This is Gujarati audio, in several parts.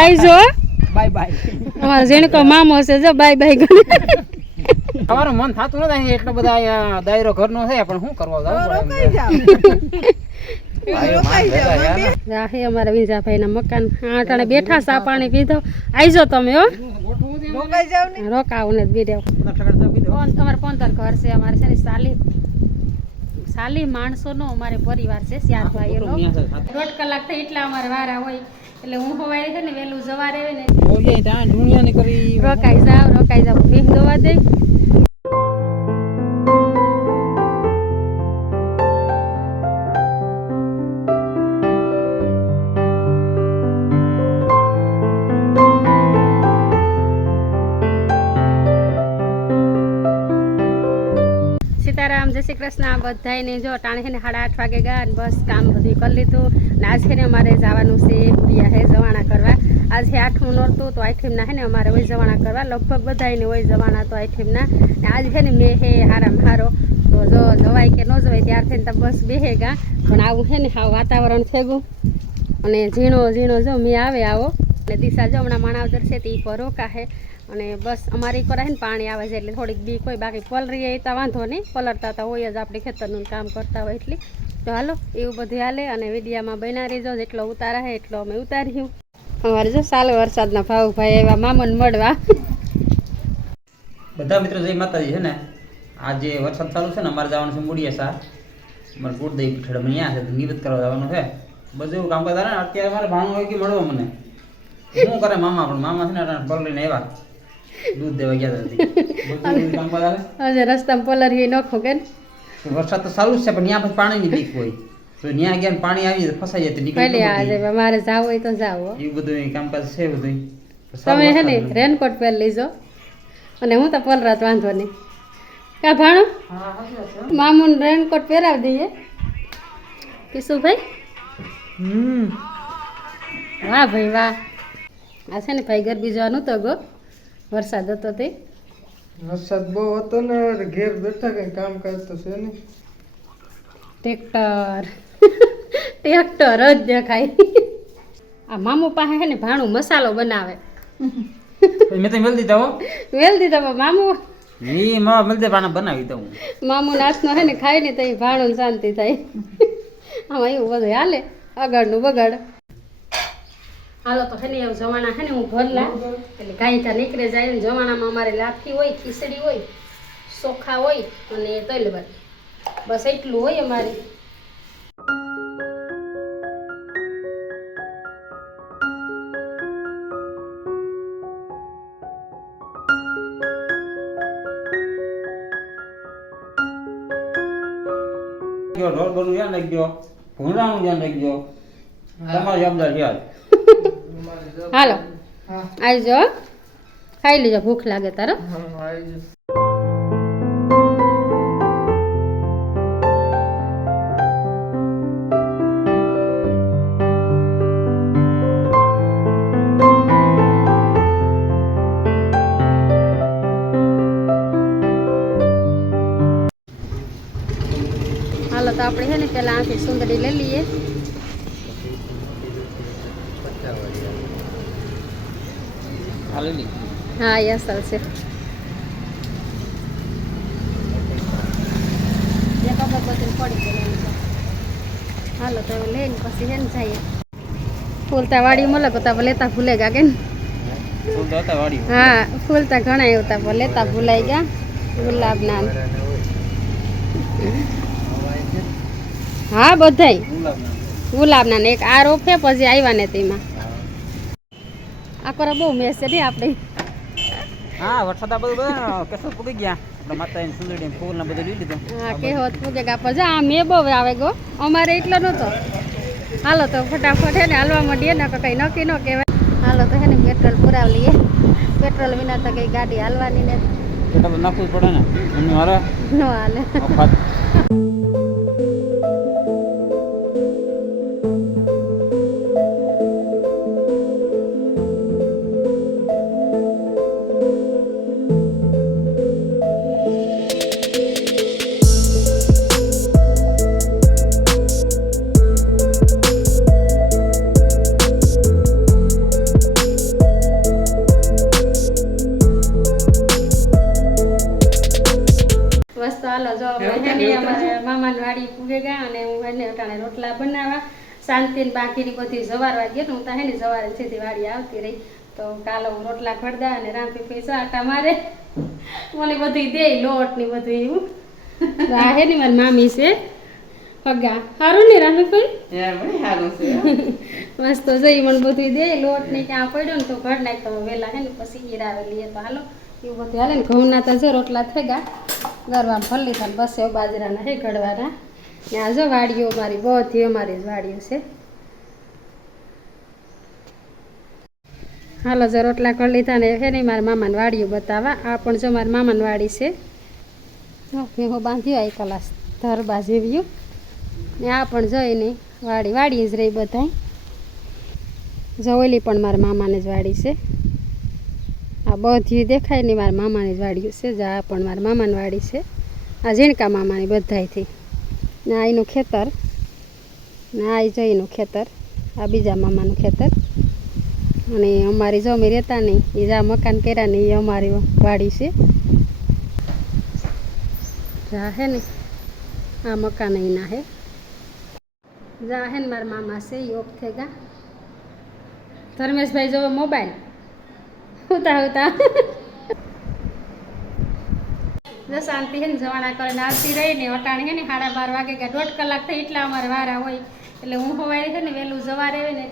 આઈ બાય બાય. હા જેને કો મામો છે જો બાય બાય કરે તમારો મન થાતું નથી અહીં એટલો બધા અહીંયા દાયરો ઘરનો છે પણ શું કરવા જાવ. ભાઈઓ અમારા વિંજાભાઈ ના મકાન આટાણે બેઠા સા પાણી પીધો. આઈજો તમે હો. રોકાવું ને બીડે અમારે પંદર ઘર છે અમારે છે ને સાલી સાલી માણસોનો અમારે પરિવાર છે ચાર ભાઈઓનો દોઢ કલાક થઈ એટલા અમારે વારા હોય. એટલે હું હવારે છે ને વહેલું જવા રહે ને રોકાઈ જાવ રોકાઈ જાવ. ભીમ દોવા દઈ શ્રી કૃષ્ણ બધાને જો ટાણે છે સાડા આઠ વાગે ગયા અને બસ કામ બધું કરી લીધું. ને આજ છે ને અમારે જવાનું છે પ્રિયા હે જવાણા કરવા. આજ આઠમું નોરતું તો આઠમના હે ને અમારે હોય જવાણા કરવા. લગભગ બધાને હોય જવાના તો આઠમના ને આજ છે ને મેં હે હારામ હારો. તો જો જવાય કે ન જવાય ત્યારથી તો બસ બેહે ગા. પણ આવું છે ને હા વાતાવરણ થેગું અને ઝીણો ઝીણો જો મેં આવે આવો. અને દિશા જો હમણાં માણાવદર છે તે પરોકા રોકા હે. અને બસ અમારી કરાય ને પાણી આવે છે એટલે થોડીક બી કોઈ બાકી પલરી એ તો વાંધો નહીં. પલરતા તો હોય જ આપણે ખેતરનું કામ કરતા હોય એટલે. તો હાલો, એવું બધું હાલે અને વિડીયામાં બના રહેજો. જેટલો ઉતારા હે એટલો અમે ઉતાર્યું અમારે જો સાલ વરસાદના ભાવ ભાઈ એવા મામન મળવા. બધા મિત્રો જય માતાજી છે ને? આજે વરસાદ ચાલુ છે ને, અમારે જવાનું છે મૂડીએ સા ગુડ ગુડદઈ પીઠડ મને અહીંયા છે નિવેદ કરવા જવાનું છે. બધું એવું કામ કરતા ને, અત્યારે મારે ભાણું હોય કે મળવો મને. શું કરે મામા? પણ મામા છે ને લઈને આવ્યા. દૂધ દેવા ગયા હતા રસ્તામાં પલરી નખો કે વરસાદ તો સારું છે પણ ત્યાં પછી પાણીની બીક હોય તો ત્યાં ગયા પાણી આવી જાય ફસાઈ જાય નીકળી આજે મારે જાવ હોય તો જાવ એ બધું કામકાજ છે બધું તમે હે ને રેનકોટ પહેરી લેજો અને હું તો પલરાત વાંધો નહીં કા ભાણું મામુન રેનકોટ પહેરાવી દઈએ કિશુભાઈ હમ વાહ ભાઈ વાહ આ છે ને ભાઈ ગરબી જવાનું તો ગો વરસાદ હતો તે? વરસાદ બહુ હતો ને ઘેર બેઠા કઈ કામ તો છે ને ટ્રેક્ટર. ટ્રેક્ટર જ દેખાય. આ મામુ પાસે છે ને ભાણું મસાલો બનાવે. મેં તો મેલ દીધા હો. મેલ દીધા પણ મામુ? ઈ માં મેલ દે પાણા બનાવી દઉં. મામુ નાસનો હે ને ખાય ને તો ભાણું શાંતિ થાય. આમાં એવું બધું હાલે આગળનું બગાડ. હાલો તો છે ને એવું જવાના છે ને હું ભરલા એટલે ગાય ત્યાં નીકળે જાય ને જવાનામાં અમારે લાફી હોય ખીચડી હોય ચોખા હોય અને તલવાર. બસ એટલું હોય અમારે. ગયો ઢોર બનવું ધ્યાન રાખજો. ભૂંડાનું ધ્યાન રાખજો. તમારી જવાબદારી યાદ હાલો. આવી હો. ખાઈ લેજો, ભૂખ લાગે તારો. હાલો, તો આપણે છે ને પેલા આથી સુંદરી લઈ લઈએ. હા યસ છે. હાલો તો લઈને પછી હે ને જઈએ. ફૂલતા વાડી મળે તો લેતા ભૂલે ગયા કે હા ફૂલતા ઘણા આવતા પણ લેતા ભૂલાઈ ગયા. ગુલાબના. હા બધાય. ગુલાબના ને એક આ રોપે પછી આવ્યા ને તેમાં. આ કરે બહુ મેસ છે આપણે હા વરસાદ આ બધું કેસો પૂગી ગયા. આપણા માતાજીની સુંદરી ફૂલ ને બધું લઈ લીધું હા પૂગે ગા જા આ મેં બહુ આવે ગો. અમારે એટલો નહોતો. હાલો તો ફટાફટ હે ને હાલવા માંડીએ ને કંઈ નક્કી ન કહેવાય. હાલો તો હે ને પેટ્રોલ પુરાવ લઈએ. પેટ્રોલ વિના તો કઈ ગાડી હાલવાની ને પેટ્રોલ નાખવું પડે ન. હાલે. રોટલા બનાવવા શાંતિ બાકીની બધી જવારવા વાગ્યા હું તા હે ને જવારે સીધી વાડી આવતી રહી. તો કાલે હું રોટલા ખડદા અને રાંધી પૈસા આટા મારે. મને બધી દે લોટ ને બધું એવું. આ હે ને મારી મામી છે. પગા. સારું ને રામપી મસ્ત જઈ મને બધું દે લોટ ને ક્યાં પડ્યો ને તો ઘર નાખ્યો. વેલા હે ને પછી હીરા એ તો હાલો. એવું બધું હાલે ને ઘઉંના તો જો રોટલા થઈ ગયા ગરવા ફલ્લી થાય બસ એવું બાજરાના હે ઘડવાના. ને આ જો વાડીઓ મારી બધી અમારી જ વાડીઓ છે. હાલો, જો રોટલા કરી લીધા ને હે નહીં મારા મામાને વાડીઓ બતાવવા. આ પણ જો મારા મામાની વાડી છે. મેં હું બાંધ્યો આ કલાસ ધરબા જેવ્યું ને આ પણ જોઈ નહીં વાડી વાડી જ રહી બધાય. જવેલી પણ મારા મામાને જ વાડી છે. આ બધી દેખાય નહીં મારા મામાની જ વાડી છે. જ આ પણ મારા મામાની વાડી છે. આ ઝીણકા મામાની બધાયથી. ને આઈનું ખેતર ને આ જો એનું ખેતર, આ બીજા મામાનું ખેતર. અને અમારી જમી રહેતા નહીં, એ જા મકાન કર્યા ને એ અમારી વાડી છે. જા હે ને, આ મકાન અહીંના હે. જા હે ને મારા મામા છે, એ ઓફ થઈ ગયા. ધર્મેશભાઈ જોવે મોબાઈલ ઉતા ઉતા જો શાંતિ હે ને જવાના કરીને આવતી રહી ને અટાણે હે ને સાડા બાર વાગે ગયા દોઢ કલાક થઈ એટલા અમારે વારા હોય. એટલે હું સવારે છે ને વહેલું જવા રહેવી ને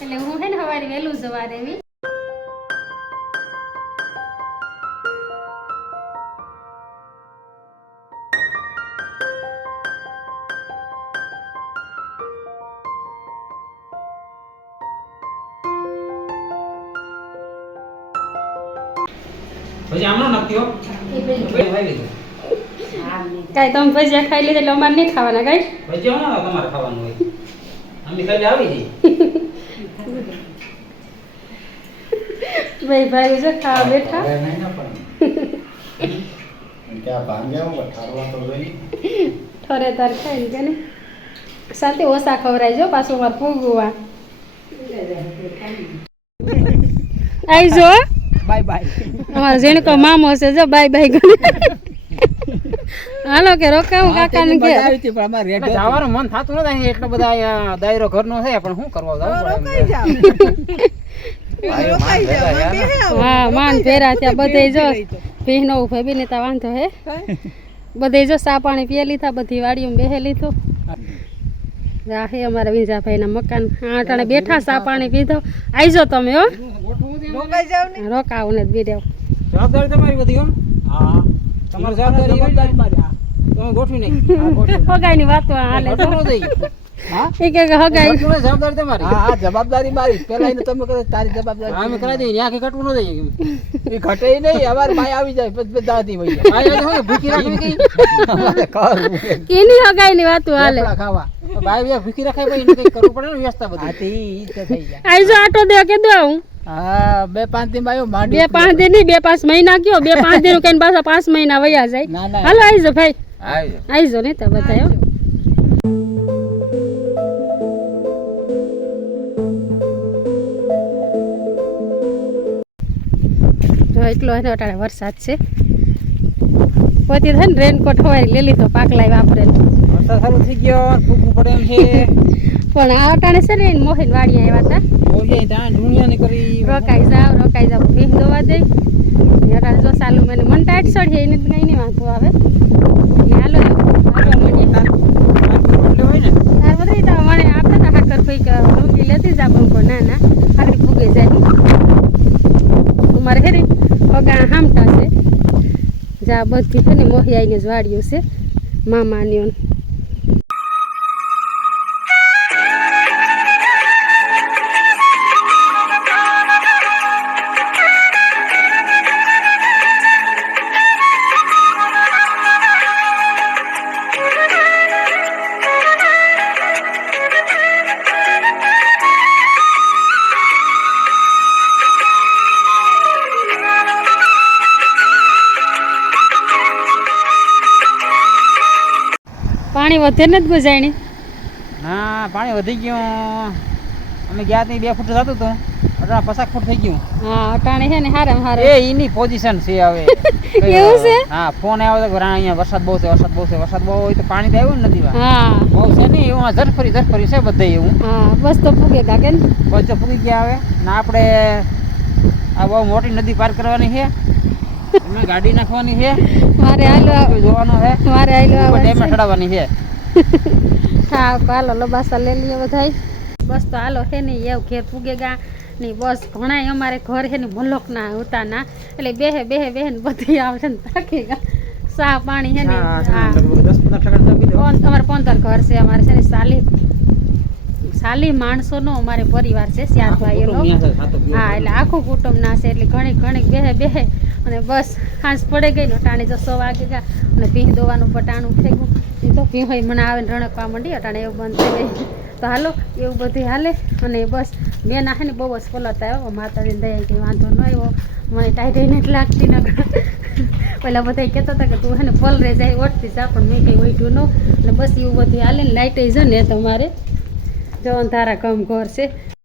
એટલે હું હે ને સવારે વહેલું જવા રહેવી પછી આમનો નક્કી હો. ભાઈ ભાઈ લીધું. કાંઈ તમે ભજીયા ખાઈ લીધે એટલે અમારે નહીં ખાવાના કાઈ? પછી ના તમારે ખાવાનું હોય. અમે ખાઈ આવી જઈએ. ભાઈ ભાઈ જો ખાવા બેઠા. ઠરે તાર ખાઈ ને કે ને. સાથે ઓછા ખવરાય જો પાછું અમારે પૂગવા આવી જો. બાય બાય અમારો ઝીણકો મામો છે જો બાય બાય કરે હાલો કે રોકાવું કાકા ને કે જવાનું મન થતું નથી એટલો બધા અહીંયા દાયરો ઘરનો છે પણ શું કરવા જવું હા માન ફેરા ત્યાં બધે જો ભીનો ઉભે બી ને વાંધો હે? બધે જો સા પાણી પીએ લીધા બધી વાડીઓમાં બેહે લીધું. રાહે હે અમારા વિંજાભાઈના મકાન. આટાણે બેઠા સા પાણી પીધો. આઈજો તમે હો. રોકાવું ને બી દેવ જવાબદારી તમારી બધી હો. હા. તમારી જવાબદારી તમે ગોઠવી નહીં હગાઈ ની વાતો હાલે તો. હા? એ કે કે હગાઈ. જવાબદારી તમારી. હા હા જવાબદારી મારી. પેલા એને તમે કહો તારી જવાબદારી અમે કરાવી દઈએ ત્યાં કટવું ન દઈએ એ ઘટે નહીં અમારે ભાઈ આવી જાય પછી બધા હતી ભાઈ આ હોય ભૂખી રાખવી કઈ? કેની હગાઈ ની વાતો હાલે. ખાવા. ભાઈ બે ભૂખી રખાય ભાઈ એને કઈ કરવું પડે ને વ્યવસ્થા બધી? તે ઈ તો થઈ જાય. આઈજો આટો દે કે દઉં. હા બે પાંચ દિન આવ્યો માંડી બે પાંચ દિન નહીં બે પાંચ મહિના કયો બે પાંચ દિન કઈ પાછા પાંચ મહિના વયા જાય. હાલો આવીજો ભાઈ. આવીજો. આઈજો ને તો બધા એટલો એને અટાણે વરસાદ છે. પોતી થાય ને રેનકોટ હોય લઈ લીધો પાકલાય વાપરે વરસાદ સારું થઈ ગયો ફૂકવું પડે એમ છે. પણ આ અટાણે છે ને મોહિન વાડી આવ્યા હતા ત્યાં કરી રોકાઈ જાવ રોકાઈ જાવ ભીમ દોવા જઈ અટાણે જો સાલું મને મન ટાઈટ સડી એને કંઈ નહીં વાંધો આવે. હાલો હાલો મળીએ. એટલે હોય ને? તાર બધા તો મને આપણે તો હાકર કોઈક ડુંગળી લેતી જ આપણું કોઈ ના ના આગળ ભૂગે જાય અમારે હેરી પગા હામટા છે. જા બધી છે ને મોહિયાઈને જ વાડીઓ છે. મામાની પાણી વધે ને જ ગુજાણી ના પાણી વધી ગયું. અમે ગયા ત્યાં બે ફૂટ થતું હતું અટાણા પચાસ ફૂટ થઈ ગયું. હા અટાણે છે ને હારામ હારે. એ એની પોઝિશન છે હવે. એવું છે? હા ફોન આવ્યો તો અહીંયા વરસાદ બહુ છે વરસાદ બહુ છે વરસાદ બહુ હોય તો પાણી તો આવ્યું નથી હા. બહુ છે ને એવું ઝરફરી ઝરફરી છે બધે એવું. હા બસ તો ફૂગે કાકે ને? તો પૂરી ગયા આવે ના આપણે આ બહુ મોટી નદી પાર કરવાની છે. એમાં ગાડી નાખવાની છે. મારે હાલો જોવાનું છે. મારે હાલો આવવાનું છે. ચડાવવાની છે. હા હાલો લબાસા લઈ લઈએ બધાય. બસ તો હાલો છે ને એવું ઘેર પૂગેગા ની બસ ઘણાય અમારે ઘર છે ને મલોકના ઉતાના. એટલે બેહે બેહે બેહે ને બધી આવશે ને થાકી ગયા સા પાણી છે ને હા, અમારે પંદર ઘર છે અમારે છે ને સાલી સાલી માણસોનો અમારે પરિવાર છે ચાર ભાઈઓનો હા એટલે આખું કુટુંબ ના છે એટલે ઘણી ઘણી બેહે બેહે. અને બસ ખાંસ પડે ગઈ ને ટાણે જો સો વાગે ગયા અને ભીં દોવાનું પટાણું થઈ ગયું એ તો ભીં હોય, મને આવે ને રણકવા માંડી, અટાણે એવું બંધ થઈ ગઈ તો હાલો, એવું બધું હાલે અને બસ મેં ના ને બહુ જ પલતા આવ્યો માતાજીને દયા કંઈ વાંધો ન આવ્યો. મને ટાઈટ નથી લાગતી ન પહેલાં બધા કહેતા હતા કે તું હે ને પલ રે જાય ઓટતી જા, પણ મેં કંઈ ઓઢ્યું ન. અને બસ એવું બધું હાલે ને લાઇટ છે ને તમારે. જો તારા કમ ઘર છે.